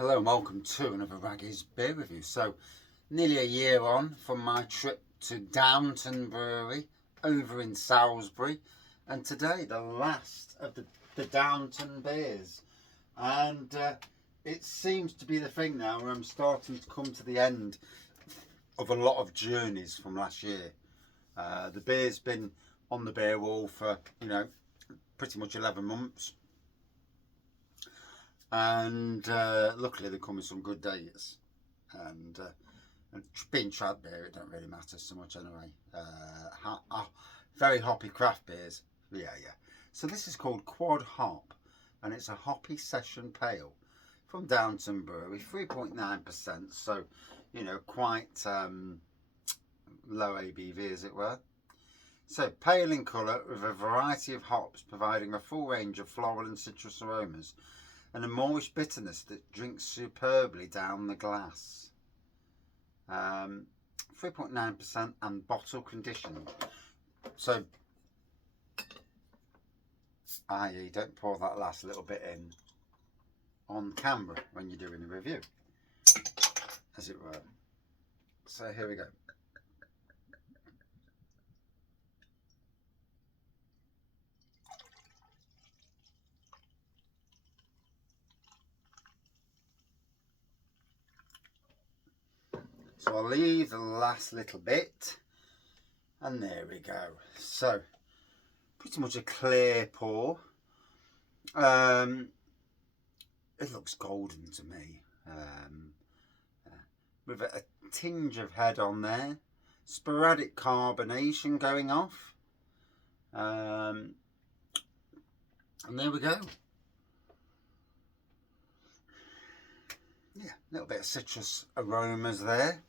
Hello and welcome to another Raggy's beer review. So, nearly a year on from my trip to Downton Brewery over in Salisbury, and today the last of the Downton beers. And it seems to be the thing now where I'm starting to come to the end of a lot of journeys from last year. The beer's been on the beer wall for, pretty much 11 months. And luckily they come with some good dates, and being trad beer, it don't really matter so much anyway. Very hoppy craft beers, yeah. So this is called Quad Hop, and it's a hoppy session pale from Downton Brewery, 3.9%, so quite low ABV as it were. So pale in colour with a variety of hops, providing a full range of floral and citrus aromas and a moorish bitterness that drinks superbly down the glass. 3.9% and bottle conditioned. So, i.e. don't pour that last little bit in on camera when you're doing a review, as it were. So here we go. So I'll leave the last little bit, and there we go. So pretty much a clear pour. It looks golden to me, with a tinge of head on there, sporadic carbonation going off, and there we go. Yeah, a little bit of citrus aromas there.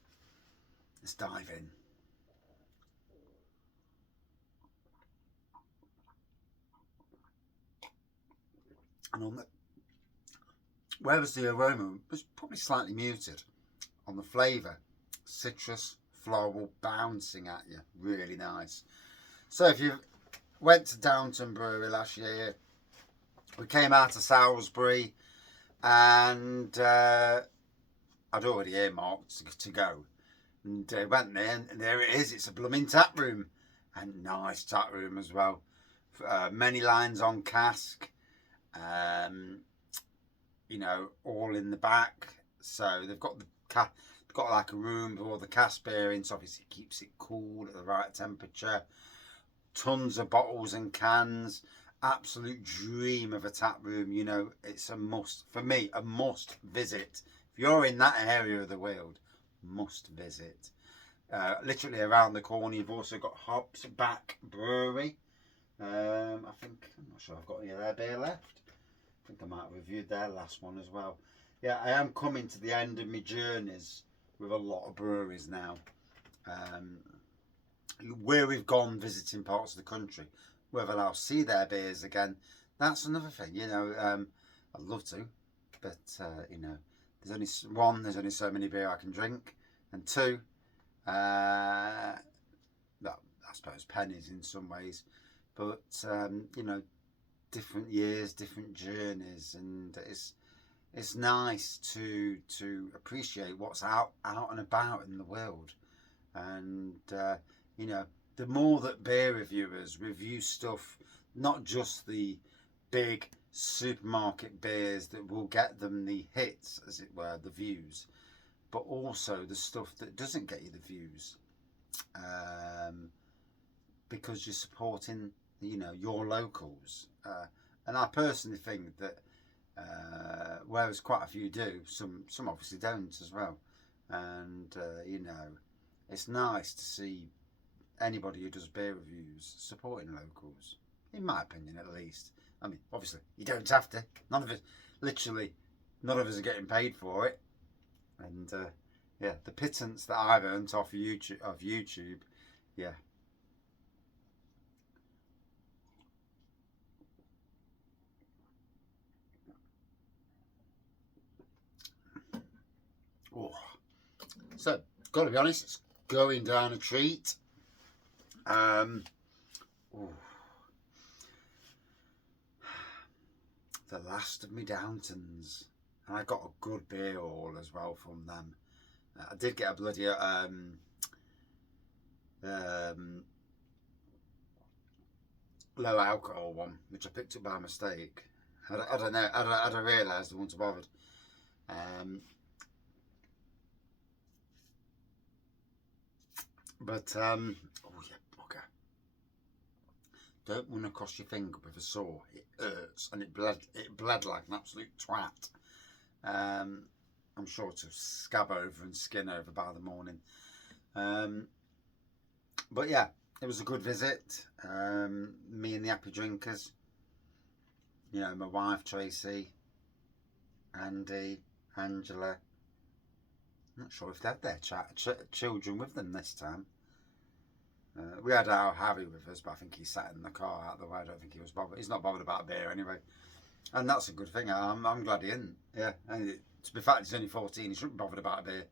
Let's dive in. And on the, whereas the aroma was probably slightly muted, on the flavour, citrus, floral, bouncing at you, really nice. So if you went to Downton Brewery last year, we came out of Salisbury, and I'd already earmarked to go. And went there, and there it is. It's a blooming tap room, and nice tap room as well. Many lines on cask, all in the back. So they've got like a room for all the cask beer in, so obviously it keeps it cool at the right temperature. Tons of bottles and cans. Absolute dream of a tap room. It's a must for me. A must visit if you're in that area of the world. Must visit. Literally around the corner, you've also got Hops Back Brewery. I'm not sure I've got any of their beer left. I think I might have reviewed their last one as well. Yeah, I am coming to the end of my journeys with a lot of breweries now. Where we've gone visiting parts of the country, whether I'll see their beers again, that's another thing. I'd love to, but there's only so many beer I can drink, and two, I suppose pennies in some ways, but different years, different journeys, and it's nice to appreciate what's out and about in the world, and the more that beer reviewers review stuff, not just the big supermarket beers that will get them the hits, as it were, the views, but also the stuff that doesn't get you the views, because you're supporting your locals, and I personally think that whereas quite a few do, some obviously don't as well, and it's nice to see anybody who does beer reviews supporting locals, in my opinion at least. I mean, obviously you don't have to. None of us are getting paid for it, and the pittance that I've earned off YouTube, yeah. Oh. So, got to be honest, it's going down a treat. The last of me Downtons. And I got a good beer all as well from them. I did get a bloody um, low alcohol one, which I picked up by mistake. I don't know. I don't realise I wouldn't have bothered. Oh yeah, bugger. Don't run across your finger with a saw. It hurts, and it bled like an absolute twat. I'm sure to scab over and skin over by the morning. But yeah, it was a good visit. Me and the happy drinkers. You know, my wife Tracy, Andy, Angela. I'm not sure if they had their children with them this time. We had our Harry with us, but I think he sat in the car out the way. I don't think he was bothered. He's not bothered about beer anyway, and that's a good thing. I'm glad he isn't. Yeah, and to be fact, he's only 14. He shouldn't be bothered about a beer.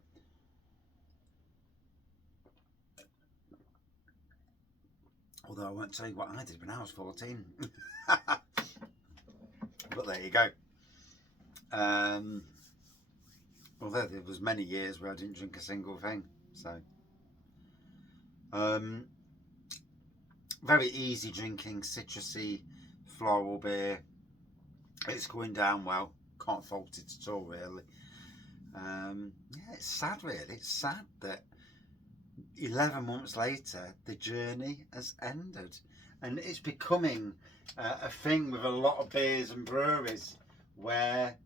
Although I won't tell you what I did when I was 14. But there you go. Although there was many years where I didn't drink a single thing. So, very easy drinking, citrusy, floral beer. It's going down well. Can't fault it at all, really. Yeah, it's sad, really. It's sad that 11 months later, the journey has ended. And it's becoming a thing with a lot of beers and breweries where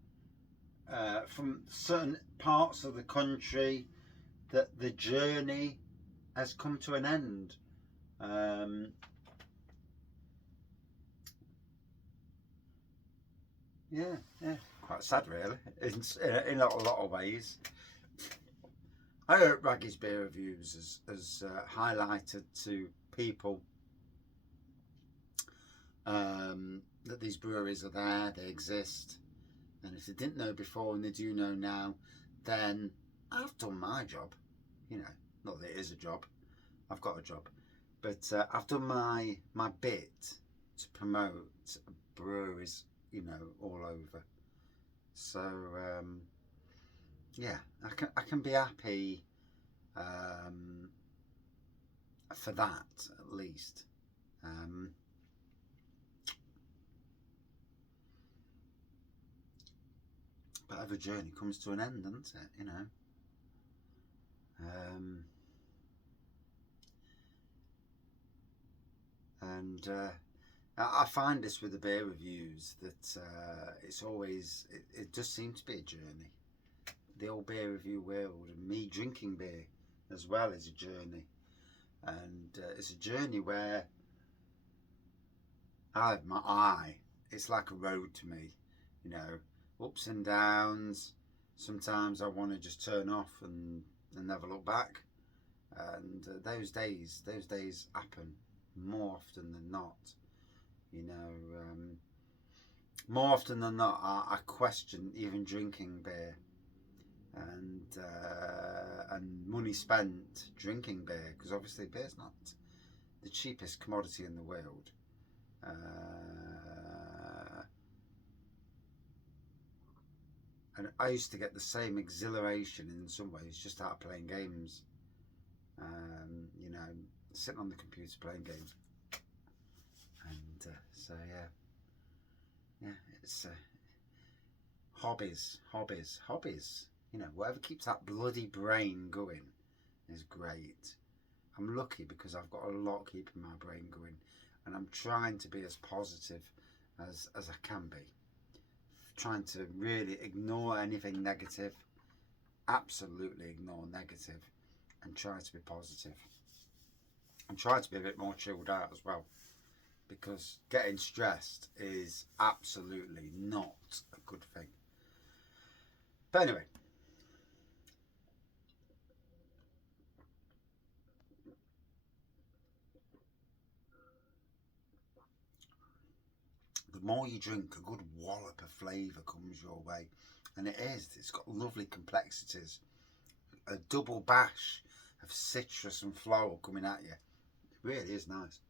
from certain parts of the country that the journey has come to an end. Yeah, quite sad really, in a lot of ways. I hope Raggy's Beer Reviews has highlighted to people that these breweries are there, they exist, and if they didn't know before and they do know now, then I've done my job. You know, not that it is a job, I've got a job, but I've done my bit to promote breweries, you know, all over. So yeah, I can be happy for that at least. But every journey comes to an end, doesn't it? You know. And I find this with the beer reviews that it's always it does seem to be a journey. The old beer review world, and me drinking beer as well, is a journey, and it's a journey where I have my eye. It's like a road to me, you know, ups and downs. Sometimes I want to just turn off and never look back, and those days happen more often than not. You know, more often than not, I question even drinking beer, and money spent drinking beer, because obviously beer's not the cheapest commodity in the world. And I used to get the same exhilaration in some ways just out of playing games. You know, sitting on the computer playing games. And so yeah, it's hobbies. You know, whatever keeps that bloody brain going is great. I'm lucky because I've got a lot keeping my brain going, and I'm trying to be as positive as I can be. Trying to really ignore anything negative, absolutely ignore negative, and try to be positive. And try to be a bit more chilled out as well, because getting stressed is absolutely not a good thing. But anyway, the more you drink, a good wallop of flavour comes your way, and it's got lovely complexities, a double bash of citrus and floral coming at you. It really is nice.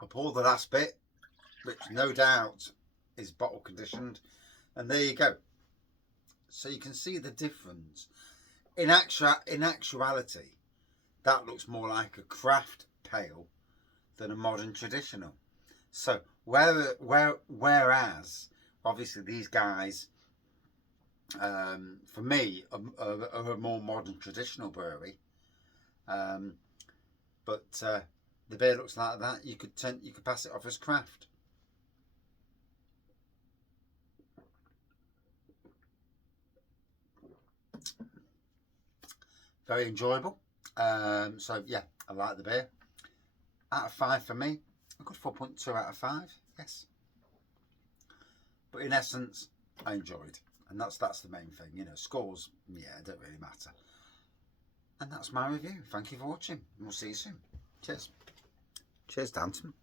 I poured the last bit, which no doubt is bottle conditioned. And there you go. So you can see the difference. In actuality, that looks more like a craft pale than a modern traditional. So whereas obviously these guys, for me, are a more modern traditional brewery, but the beer looks like that. You could pass it off as craft. Very enjoyable. So yeah, I like the beer. Out of 5 for me, a good 4.2 out of 5. Yes, but in essence, I enjoyed, and that's the main thing. You know, scores, yeah, don't really matter. And that's my review. Thank you for watching. We'll see you soon. Cheers. Cheers, Downton.